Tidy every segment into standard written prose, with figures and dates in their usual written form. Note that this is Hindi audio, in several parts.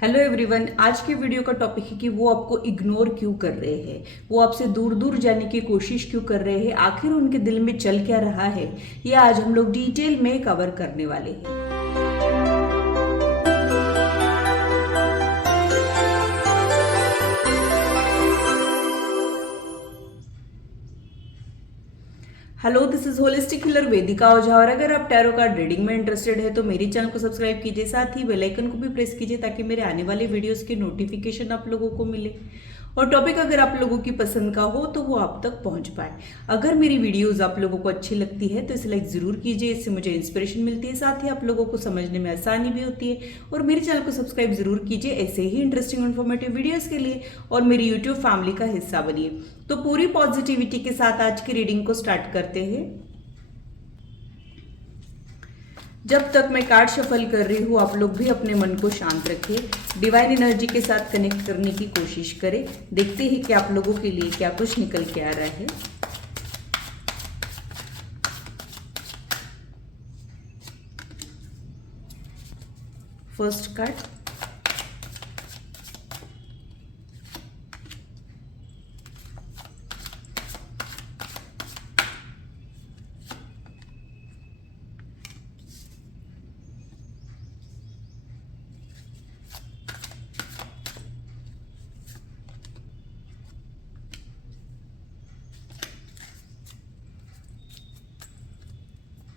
Hello everyone. आज के वीडियो का टॉपिक है कि वो आपको इग्नोर क्यों कर रहे हैं, वो आपसे दूर दूर जाने की कोशिश क्यों कर रहे हैं, आखिर उनके दिल में चल क्या रहा है, ये आज हम लोग डिटेल में कवर करने वाले हैं। Hello, this is holistic healer Vedika Ojha. और अगर आप टैरो कार्ड रीडिंग में इंटरेस्टेड है तो मेरी चैनल को सब्सक्राइब कीजिए, साथ ही बेल आइकन को भी प्रेस कीजिए ताकि मेरे आने वाले वीडियोस की नोटिफिकेशन आप लोगों को मिले और टॉपिक अगर आप लोगों की पसंद का हो तो वो आप तक पहुंच पाए। अगर मेरी वीडियोस आप लोगों को अच्छी लगती है तो इसे लाइक जरूर कीजिए, इससे मुझे इंस्पिरेशन मिलती है, साथ ही आप लोगों को समझने में आसानी भी होती है। और मेरे चैनल को सब्सक्राइब जरूर कीजिए ऐसे ही इंटरेस्टिंग इन्फॉर्मेटिव वीडियोस के लिए, और मेरी यूट्यूब फैमिली का हिस्सा बनिए। तो पूरी पॉजिटिविटी के साथ आज की रीडिंग को स्टार्ट करते हैं। जब तक मैं कार्ड शफल कर रही हूँ आप लोग भी अपने मन को शांत रखें, डिवाइन एनर्जी के साथ कनेक्ट करने की कोशिश करें। देखते हैं कि आप लोगों के लिए क्या कुछ निकल के आ रहा है। First card,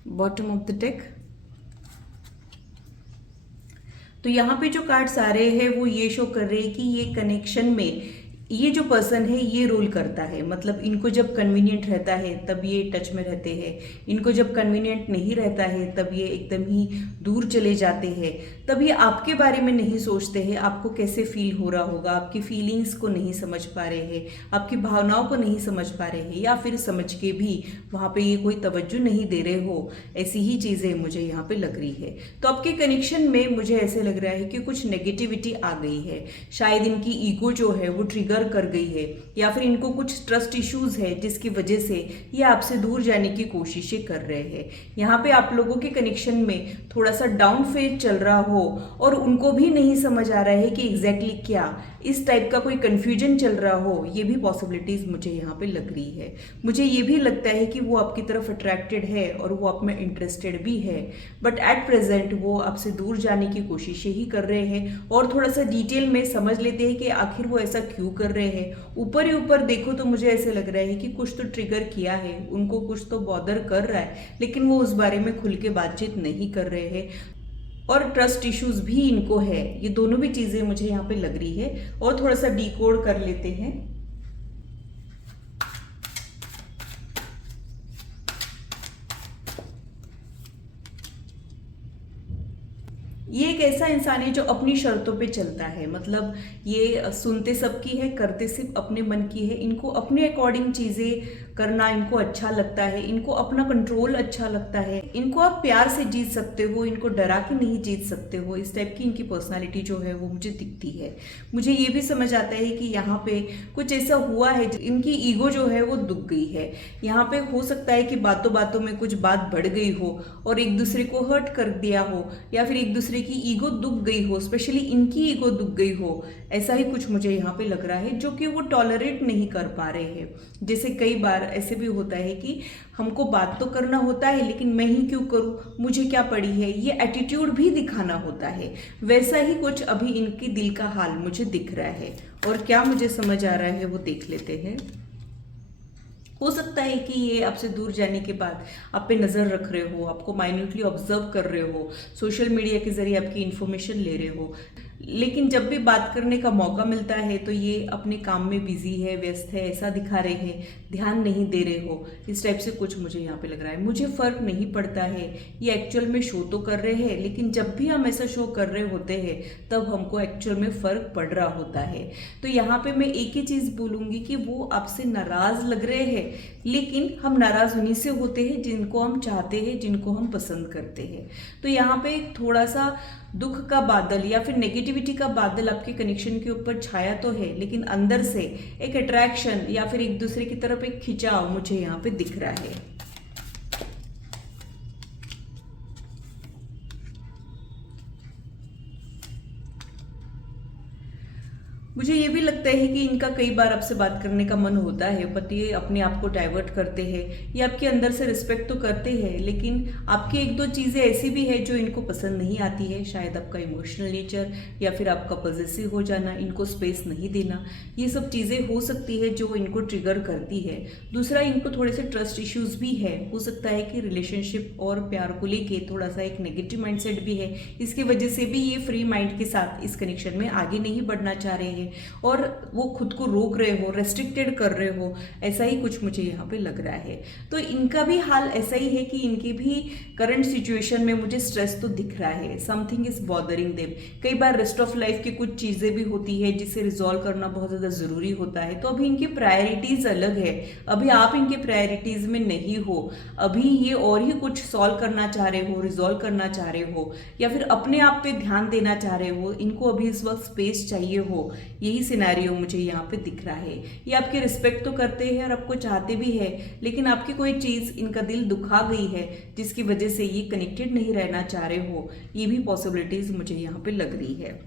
bottom of the deck. तो यहाँ पे जो कार्ड्स आ रहे हैं वो ये शो कर रहे हैं कि ये कनेक्शन में ये जो पर्सन है ये रोल करता है। मतलब इनको जब कन्वीनियंट रहता है तब ये टच में रहते हैं, इनको जब कन्वीनियंट नहीं रहता है तब ये एकदम ही दूर चले जाते हैं। तब ये आपके बारे में नहीं सोचते हैं, आपको कैसे फील हो रहा होगा, आपकी फीलिंग्स को नहीं समझ पा रहे हैं, आपकी भावनाओं को नहीं समझ पा रहे हैं, या फिर समझ के भी वहाँ पे ये कोई तवज्जो नहीं दे रहे हो। ऐसी ही चीज़ें मुझे यहाँ पे लग रही है। तो आपके कनेक्शन में मुझे ऐसे लग रहा है कि कुछ नेगेटिविटी आ गई है। शायद इनकी ईगो जो है वो ट्रिगर कर गई है, या फिर इनको कुछ ट्रस्ट इश्यूज है जिसकी वजह से ये आपसे दूर जाने की कोशिशें कर रहे हैं। यहाँ पे आप लोगों के कनेक्शन में थोड़ा सा डाउन फेज चल रहा हो और उनको भी नहीं समझ आ रहा है कि एग्जैक्टली क्या, इस टाइप का कोई कंफ्यूजन चल रहा हो, ये भी पॉसिबिलिटीज मुझे यहाँ पे लग रही है। मुझे ये भी लगता है कि वो आपकी तरफ अट्रैक्टेड है और वो आप में इंटरेस्टेड भी है, बट एट प्रेजेंट वो आपसे दूर जाने की कोशिशें ही कर रहे हैं। और थोड़ा सा डिटेल में समझ लेते हैं कि आखिर वो ऐसा क्यों कर रहे हैं। ऊपर ही ऊपर देखो तो मुझे ऐसे लग रहा है कि कुछ तो ट्रिगर किया है, उनको कुछ तो बॉदर कर रहा है, लेकिन वो उस बारे में खुल के बातचीत नहीं कर रहे हैं। और ट्रस्ट इश्यूज भी इनको है। ये दोनों भी चीजें मुझे यहाँ पे लग रही है। और थोड़ा सा डिकोड कर लेते हैं। ये एक ऐसा इंसान है जो अपनी शर्तों पे चलता है। मतलब ये सुनते सबकी है, करते सिर्फ अपने मन की है। इनको अपने अकॉर्डिंग चीजें करना इनको अच्छा लगता है, इनको अपना कंट्रोल अच्छा लगता है। इनको आप प्यार से जीत सकते हो, इनको डरा के नहीं जीत सकते हो। इस टाइप की इनकी पर्सनालिटी जो है वो मुझे दिखती है। मुझे ये भी समझ आता है कि यहाँ पे कुछ ऐसा हुआ है, इनकी ईगो जो है वो दुख गई है। यहाँ पे हो सकता है कि बातों बातों में कुछ बात बढ़ गई हो और एक दूसरे को हर्ट कर दिया हो, या फिर एक दूसरे की ईगो दुख गई हो, स्पेशली इनकी ईगो दुख गई हो। ऐसा ही कुछ मुझे यहाँ पे लग रहा है, जो कि वो टॉलरेट नहीं कर पा रहे हैं। जैसे कई बार ऐसे भी होता है कि हमको बात तो करना होता है लेकिन मैं ही क्यों करूं, मुझे क्या पड़ी है, ये एटीट्यूड भी दिखाना होता है। वैसा ही कुछ अभी इनके दिल का हाल मुझे दिख रहा है। और क्या मुझे समझ आ रहा है वो देख लेते हैं। हो सकता है कि ये आपसे दूर जाने के बाद आप पे नज़र रख रहे हो, आपको माइन्यूटली ऑब्जर्व कर रहे हो, सोशल मीडिया के जरिए आपकी इन्फॉर्मेशन ले रहे हो, लेकिन जब भी बात करने का मौका मिलता है तो ये अपने काम में बिजी है, व्यस्त है, ऐसा दिखा रहे हैं, ध्यान नहीं दे रहे हो। इस टाइप से कुछ मुझे यहाँ पे लग रहा है। मुझे फर्क नहीं पड़ता है, ये एक्चुअल में शो तो कर रहे हैं, लेकिन जब भी हम ऐसा शो कर रहे होते हैं तब हमको एक्चुअल में फर्क पड़ रहा होता है। तो यहाँ पे मैं एक ही चीज बोलूंगी कि वो आपसे नाराज लग रहे हैं, लेकिन हम नाराज उन्हीं से होते हैं जिनको हम चाहते हैं, जिनको हम पसंद करते हैं। तो यहाँ पे थोड़ा सा दुख का बादल या फिर नेगेटिविटी का बादल आपके कनेक्शन के ऊपर छाया तो है, लेकिन अंदर से एक अट्रैक्शन या फिर एक दूसरे की तरफ एक खिंचाव मुझे यहाँ पे दिख रहा है। मुझे ये भी लगता है कि इनका कई बार आपसे बात करने का मन होता है, बट ये अपने आप को डाइवर्ट करते हैं। ये आपके अंदर से रिस्पेक्ट तो करते हैं, लेकिन आपकी एक दो चीज़ें ऐसी भी है जो इनको पसंद नहीं आती है। शायद आपका इमोशनल नेचर या फिर आपका पॉजेसिव हो जाना, इनको स्पेस नहीं देना, ये सब चीज़ें हो सकती है जो इनको ट्रिगर करती है। दूसरा, इनको थोड़े से ट्रस्ट इश्यूज भी है। हो सकता है कि रिलेशनशिप और प्यार को लेके थोड़ा सा एक नेगेटिव माइंडसेट भी है। इसकी वजह से भी ये फ्री माइंड के साथ इस कनेक्शन में आगे नहीं बढ़ना चाह रहे हैं और वो खुद को रोक रहे हो, रेस्ट्रिक्टेड कर रहे हो, ऐसा ही कुछ मुझे यहाँ पे लग रहा है। तो इनका भी हाल ऐसा ही है कि इनके भी करंट सिचुएशन में मुझे स्ट्रेस तो दिख रहा है। Something is bothering them. कई बार रेस्ट ऑफ लाइफ की कुछ चीज़ें भी होती है जिसे रिजॉल्व करना बहुत ज़्यादा ज़रूरी होता है। तो अभी इनकी प्रायोरिटीज़ अलग है, अभी आप इनके प्रायोरिटीज़ में नहीं हो। अभी ये और ही कुछ सॉल्व करना चाह रहे हो, रिजॉल्व करना चाह रहे हो, या फिर अपने आप पे ध्यान देना चाह रहे हो। इनको अभी इस वक्त स्पेस चाहिए हो, यही सिनेरियो मुझे यहाँ पे दिख रहा है। ये आपकी रिस्पेक्ट तो करते हैं और आपको चाहते भी है, लेकिन आपकी कोई चीज़ इनका दिल दुखा गई है जिसकी वजह से ये कनेक्टेड नहीं रहना चाह रहे हो। ये भी पॉसिबिलिटीज मुझे यहाँ पे लग रही है।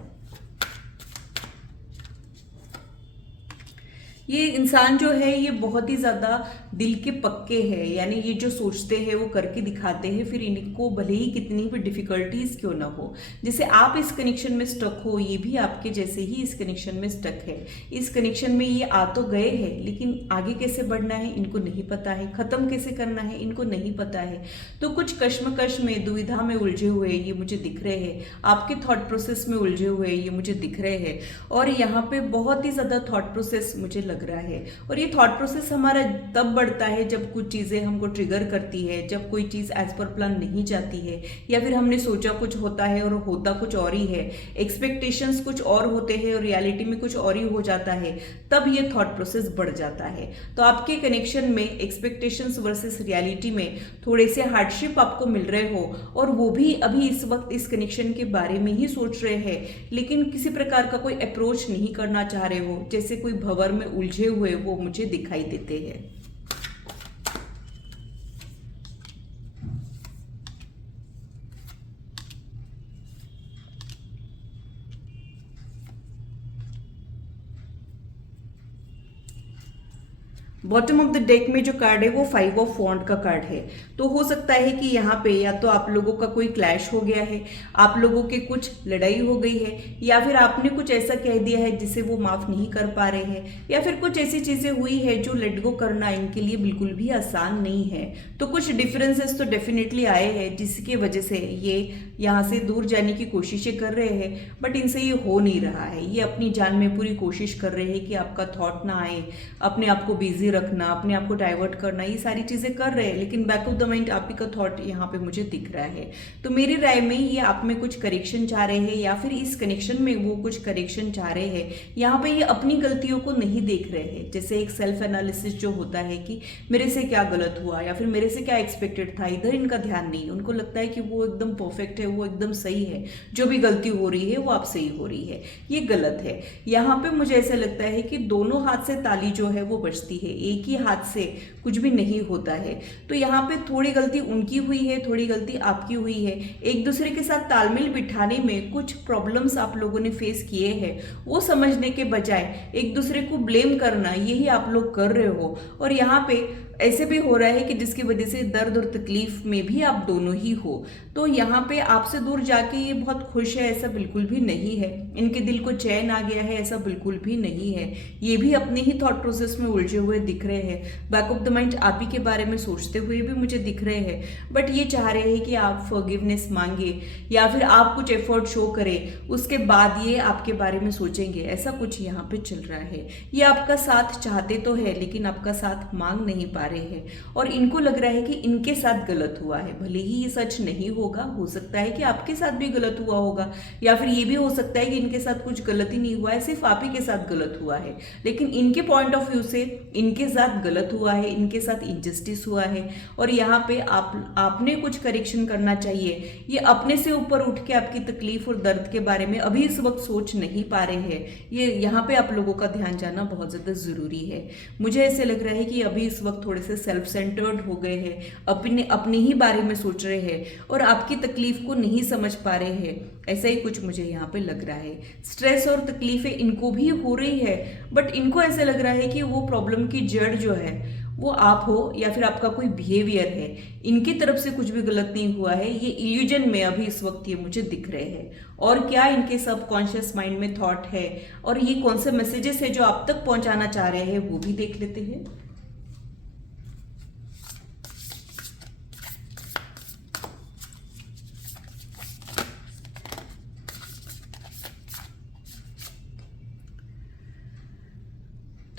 ये इंसान जो है ये बहुत ही ज़्यादा दिल के पक्के हैं, यानी ये जो सोचते हैं वो करके दिखाते हैं, फिर इनको भले ही कितनी भी डिफिकल्टीज क्यों ना हो। जैसे आप इस कनेक्शन में स्टक हो, ये भी आपके जैसे ही इस कनेक्शन में स्टक है। इस कनेक्शन में ये आ तो गए हैं, लेकिन आगे कैसे बढ़ना है इनको नहीं पता है, ख़त्म कैसे करना है इनको नहीं पता है। तो कुछ कश्मकश में, दुविधा में उलझे हुए ये मुझे दिख रहे हैं। आपके थॉट प्रोसेस में उलझे हुए ये मुझे दिख रहे हैं, और यहाँ पे बहुत ही ज़्यादा थॉट प्रोसेस मुझे लग रहा है। और ये थॉट प्रोसेस हमारा तब बढ़ता है जब कुछ चीज़ें हमको ट्रिगर करती है, जब कोई चीज़ एज पर प्लान नहीं जाती है, या फिर हमने सोचा कुछ होता है और होता कुछ और ही है, एक्सपेक्टेशंस कुछ और होते हैं और रियलिटी में कुछ और ही हो जाता है, तब ये थॉट प्रोसेस बढ़ जाता है। तो आपके कनेक्शन में एक्सपेक्टेशंस वर्सेस रियलिटी में थोड़े से हार्डशिप आपको मिल रहे हो, और वो भी अभी इस वक्त इस कनेक्शन के बारे में ही सोच रहे हैं, लेकिन किसी प्रकार का कोई अप्रोच नहीं करना चाह रहे हो, जैसे कोई भंवर में उलझे हुए वो मुझे दिखाई देते हैं। बॉटम ऑफ द डेक में जो कार्ड है वो 5 ऑफ वॉन्ड का कार्ड है। तो हो सकता है कि यहाँ पे या तो आप लोगों का कोई क्लैश हो गया है, आप लोगों के कुछ लड़ाई हो गई है, या फिर आपने कुछ ऐसा कह दिया है जिसे वो माफ़ नहीं कर पा रहे हैं, या फिर कुछ ऐसी चीज़ें हुई है जो लेट गो करना इनके लिए बिल्कुल भी आसान नहीं है। तो कुछ डिफरेंसेस तो डेफिनेटली आए हैं जिसकी वजह से ये यहाँ से दूर जाने की कोशिशें कर रहे हैं, बट इनसे ये हो नहीं रहा है। ये अपनी जान में पूरी कोशिश कर रहे हैं कि आपका थॉट ना आए, अपने आप को बिजी रखना, अपने आप को डाइवर्ट करना, ये सारी चीज़ें कर रहे हैं, लेकिन बैक ऑफ द माइंड आप ही का थॉट यहाँ पे मुझे दिख रहा है। तो मेरी राय में ये आप में कुछ करेक्शन चाह रहे हैं, या फिर इस कनेक्शन में वो कुछ करेक्शन चाह रहे हैं। यहाँ पे ये अपनी गलतियों को नहीं देख रहे हैं, जैसे एक सेल्फ एनालिसिस जो होता है कि मेरे से क्या गलत हुआ या फिर मेरे से क्या एक्सपेक्टेड था, इधर इनका ध्यान नहीं। उनको लगता है कि वो एकदम परफेक्ट है, वो एकदम सही है, जो भी गलती हो रही है वो आप सही हो रही है, ये गलत है। यहाँ पे मुझे ऐसा लगता है कि दोनों हाथ से ताली जो है वो बजती है, एक ही हाथ से कुछ भी नहीं होता है। तो यहाँ पे थोड़ी गलती उनकी हुई है, थोड़ी गलती आपकी हुई है। एक दूसरे के साथ तालमेल बिठाने में कुछ प्रॉब्लम्स आप लोगों ने फेस किए हैं, वो समझने के बजाय एक दूसरे को ब्लेम करना, यही आप लोग कर रहे हो। और यहाँ पे ऐसे भी हो रहा है कि जिसकी वजह से दर्द और तकलीफ में भी आप दोनों ही हो। तो यहाँ पे आपसे दूर जाके ये बहुत खुश है, ऐसा बिल्कुल भी नहीं है। इनके दिल को चैन आ गया है, ऐसा बिल्कुल भी नहीं है। ये भी अपने ही थॉट प्रोसेस में उलझे हुए दिख रहे हैं। बैक ऑफ द माइंड आप ही के बारे में सोचते हुए भी मुझे दिख रहे हैं, बट ये चाह रहे हैं कि आप फॉरगिवनेस मांगे या फिर आप कुछ एफर्ट शो करें, उसके बाद ये आपके बारे में सोचेंगे। ऐसा कुछ यहाँ पे चल रहा है। ये आपका साथ चाहते तो है, लेकिन आपका साथ मांग नहीं पा रहे हैं, और इनको लग रहा है कि इनके साथ गलत हुआ है। भले ही ये सच नहीं होगा, हो सकता है कि आपके साथ भी गलत हुआ होगा, या फिर ये भी हो सकता है कि इनके साथ कुछ गलत ही नहीं हुआ है, सिर्फ आप ही के साथ गलत हुआ है। लेकिन इनके पॉइंट ऑफ व्यू से इनके साथ गलत हुआ है, इनके साथ इनजस्टिस हुआ है, और यहाँ पे आपने कुछ करेक्शन करना चाहिए। ये अपने से ऊपर उठ के आपकी तकलीफ और दर्द के बारे में अभी इस वक्त सोच नहीं पा रहे हैं। ये यहाँ पे आप लोगों का ध्यान जाना बहुत ज़्यादा ज़रूरी है। मुझे ऐसे लग रहा है कि अभी इस वक्त थोड़े थोड़े से सेल्फ सेंटर्ड हो गए हैं, अपने ही बारे में सोच रहे हैं और आपकी तकलीफ को नहीं समझ पा रहे हैं, ऐसा ही कुछ मुझे यहाँ पे लग रहा है। स्ट्रेस और तकलीफें इनको भी हो रही है, बट इनको ऐसा लग रहा है कि वो प्रॉब्लम की जड़ जो है वो आप हो या फिर आपका कोई बिहेवियर है, इनकी तरफ से कुछ भी गलत नहीं हुआ है। ये इल्यूजन में अभी इस वक्त ये मुझे दिख रहे हैं। और क्या इनके सबकॉन्शियस माइंड में थॉट है और ये कौन से मैसेजेस है जो आप तक पहुंचाना चाह रहे हैं, वो भी देख लेते हैं।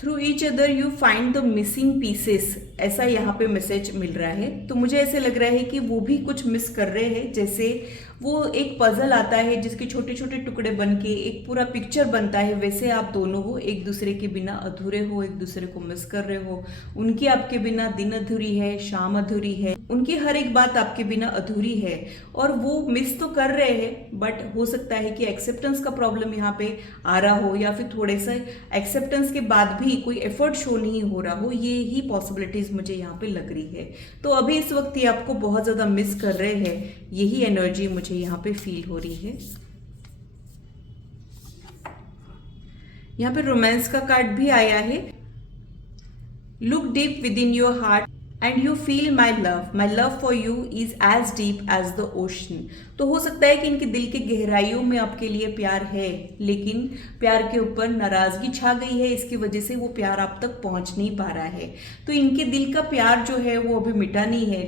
Through each other you find the missing pieces, ऐसा यहाँ पे मैसेज मिल रहा है। तो मुझे ऐसे लग रहा है कि वो भी कुछ मिस कर रहे हैं, जैसे वो एक पजल आता है जिसके छोटे छोटे टुकड़े बन के एक पूरा पिक्चर बनता है, वैसे आप दोनों हो, एक दूसरे के बिना अधूरे हो, एक दूसरे को मिस कर रहे हो। उनकी आपके बिना दिन अधूरी है, शाम अधूरी है, उनकी हर एक बात आपके बिना अधूरी है और वो मिस तो कर रहे हैं, बट हो सकता है कि एक्सेप्टेंस का प्रॉब्लम यहाँ पे आ रहा हो या फिर थोड़े से एक्सेप्टेंस के बाद भी कोई एफर्ट शो नहीं हो रहा हो, ये ही पॉसिबिलिटीज मुझे यहाँ पे लग रही है। तो अभी इस वक्त ये आपको बहुत ज्यादा मिस कर रहे हैं, यही एनर्जी मुझे यहाँ पे फील हो रही है। यहाँ पे रोमांस का कार्ड भी आया है। Look deep within your heart and you feel my love for you is as deep as the ocean. तो हो सकता है कि इनके दिल के गहराइयों में आपके लिए प्यार है, लेकिन प्यार के ऊपर नाराजगी छा गई है, इसकी वजह से वो प्यार आप तक पहुंच नहीं पा रहा है। तो इनके दिल का प्यार जो है वो अभी मिटा नहीं है,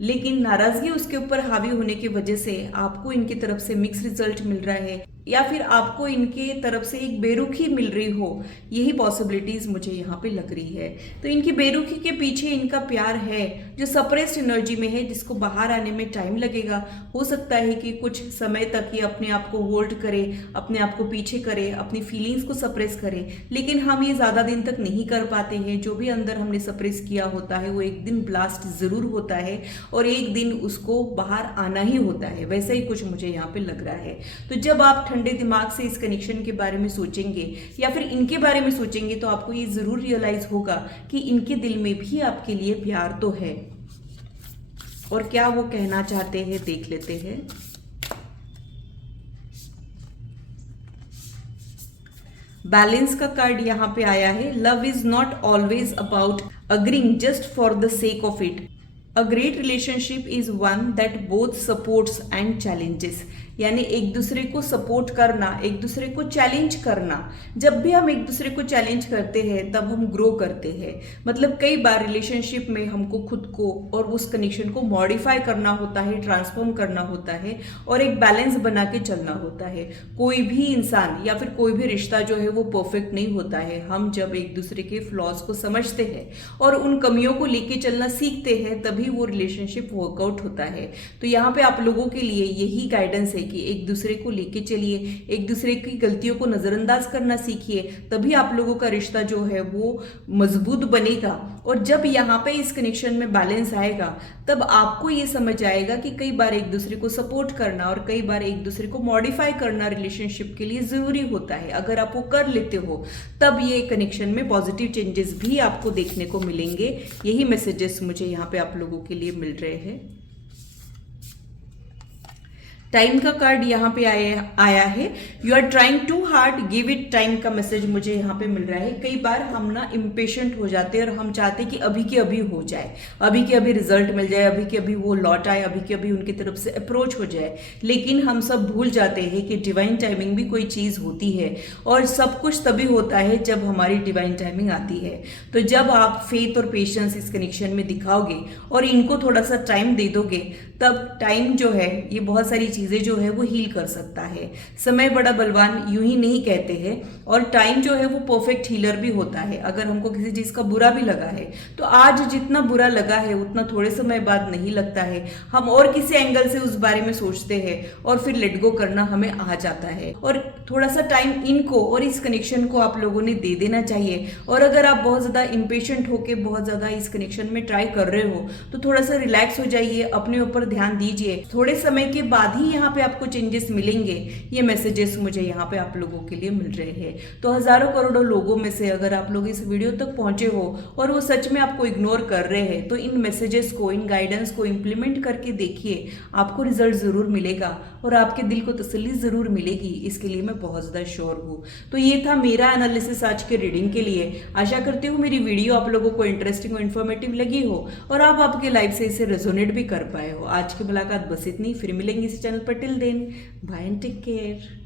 लेकिन नाराजगी उसके ऊपर हावी होने की वजह से आपको इनकी तरफ से मिक्स रिजल्ट मिल रहा है या फिर आपको इनके तरफ से एक बेरुखी मिल रही हो, यही पॉसिबिलिटीज मुझे यहाँ पे लग रही है। तो इनकी बेरुखी के पीछे इनका प्यार है जो सप्रेस्ड एनर्जी में है, जिसको बाहर आने में टाइम लगेगा। हो सकता है कि कुछ समय तक ये अपने आप को होल्ड करे, अपने आप को पीछे करे, अपनी फीलिंग्स को सप्रेस करे, लेकिन हम ये ज़्यादा दिन तक नहीं कर पाते हैं। जो भी अंदर हमने सप्रेस किया होता है वो एक दिन ब्लास्ट ज़रूर होता है और एक दिन उसको बाहर आना ही होता है, वैसा ही कुछ मुझे यहाँ पे लग रहा है। तो जब आप ठंडे दिमाग से इस कनेक्शन के बारे में सोचेंगे या फिर इनके बारे में सोचेंगे तो आपको ये ज़रूर रियलाइज होगा कि इनके दिल में भी आपके लिए प्यार तो है। और क्या वो कहना चाहते हैं देख लेते हैं। बैलेंस का कार्ड यहाँ पे आया है। Love is not always about agreeing just for the sake of it. A great relationship is one that both supports and challenges, यानी एक दूसरे को सपोर्ट करना, एक दूसरे को चैलेंज करना। जब भी हम एक दूसरे को चैलेंज करते हैं तब हम ग्रो करते हैं। मतलब कई बार रिलेशनशिप में हमको खुद को और उस कनेक्शन को मॉडिफाई करना होता है, ट्रांसफॉर्म करना होता है और एक बैलेंस बना के चलना होता है। कोई भी इंसान या फिर कोई भी रिश्ता जो है वो परफेक्ट नहीं होता है। हम जब एक दूसरे के फ्लॉज को समझते हैं और उन कमियों को लेके चलना सीखते हैं तभी वो रिलेशनशिप वर्कआउट होता है। तो यहाँ पे आप लोगों के लिए यही गाइडेंस है कि एक दूसरे को लेके चलिए, एक दूसरे की गलतियों को नजरअंदाज करना सीखिए, तभी आप लोगों का रिश्ता जो है वो मजबूत बनेगा। और जब यहाँ पे इस कनेक्शन में बैलेंस आएगा तब आपको ये समझ आएगा कि कई बार एक दूसरे को सपोर्ट करना और कई बार एक दूसरे को मॉडिफाई करना रिलेशनशिप के लिए जरूरी होता है। अगर आप वो कर लेते हो तब ये कनेक्शन में पॉजिटिव चेंजेस भी आपको देखने को मिलेंगे। यही मैसेजेस मुझे यहाँ पे आप लोगों के लिए मिल रहे हैं। टाइम का कार्ड यहाँ पे आया है। You are trying too hard, give it time का मैसेज मुझे यहाँ पे मिल रहा है। कई बार हम ना इम्पेशेंट हो जाते हैं और हम चाहते हैं कि अभी के अभी हो जाए, अभी के अभी रिजल्ट मिल जाए, अभी के अभी वो लौट आए, अभी के अभी उनकी तरफ से अप्रोच हो जाए। लेकिन हम सब भूल जाते हैं कि डिवाइन टाइमिंग भी कोई चीज़ होती है और सब कुछ तभी होता है जब हमारी डिवाइन टाइमिंग आती है। तो जब आप फेथ और पेशेंस इस कनेक्शन में दिखाओगे और इनको थोड़ा सा टाइम दे दोगे तब टाइम जो है ये बहुत सारी चीज़ें जो है वो हील कर सकता है। समय बड़ा बलवान यूं ही नहीं कहते हैं और टाइम जो है वो परफेक्ट हीलर भी होता है। अगर हमको किसी चीज़ का बुरा भी लगा है तो आज जितना बुरा लगा है उतना थोड़े समय बाद नहीं लगता है। हम और किसी एंगल से उस बारे में सोचते हैं और फिर लेट गो करना हमें आ जाता है। और थोड़ा सा टाइम इनको और इस कनेक्शन को आप लोगों ने दे देना चाहिए। और अगर आप बहुत ज़्यादा इम्पेशेंट होकर बहुत ज़्यादा इस कनेक्शन में ट्राई कर रहे हो तो थोड़ा सा रिलैक्स हो जाइए, अपने ऊपर ध्यान दीजिए। थोड़े समय के बाद ही यहाँ पे आपको चेंजेस मिलेंगे, ये मैसेजेस मुझे यहाँ पे आप लोगों के लिए मिल रहे हैं। तो हजारों करोड़ों लोगों में से अगर आप लोग इस वीडियो तक पहुंचे हो और वो सच में आपको इग्नोर कर रहे हैं, तो इन मैसेजेस को, इन गाइडेंस को इम्प्लीमेंट करके देखिए, आपको रिजल्ट ज़रूर मिलेगा और आपके दिल को तसल्ली ज़रूर मिलेगी। इसके लिए मैं बहुत ज़्यादा श्योर हूँ। तो ये था मेरा एनालिसिस आज के रीडिंग के लिए। आशा करती हूँ मेरी वीडियो आप लोगों को इंटरेस्टिंग और इन्फॉर्मेटिव लगी हो और आप आपके लाइफ से इसे रेजोनेट भी कर पाए हो। आज की मुलाकात बस इतनी, फिर मिलेंगे इस चैनल पर। Till then, bye and take care.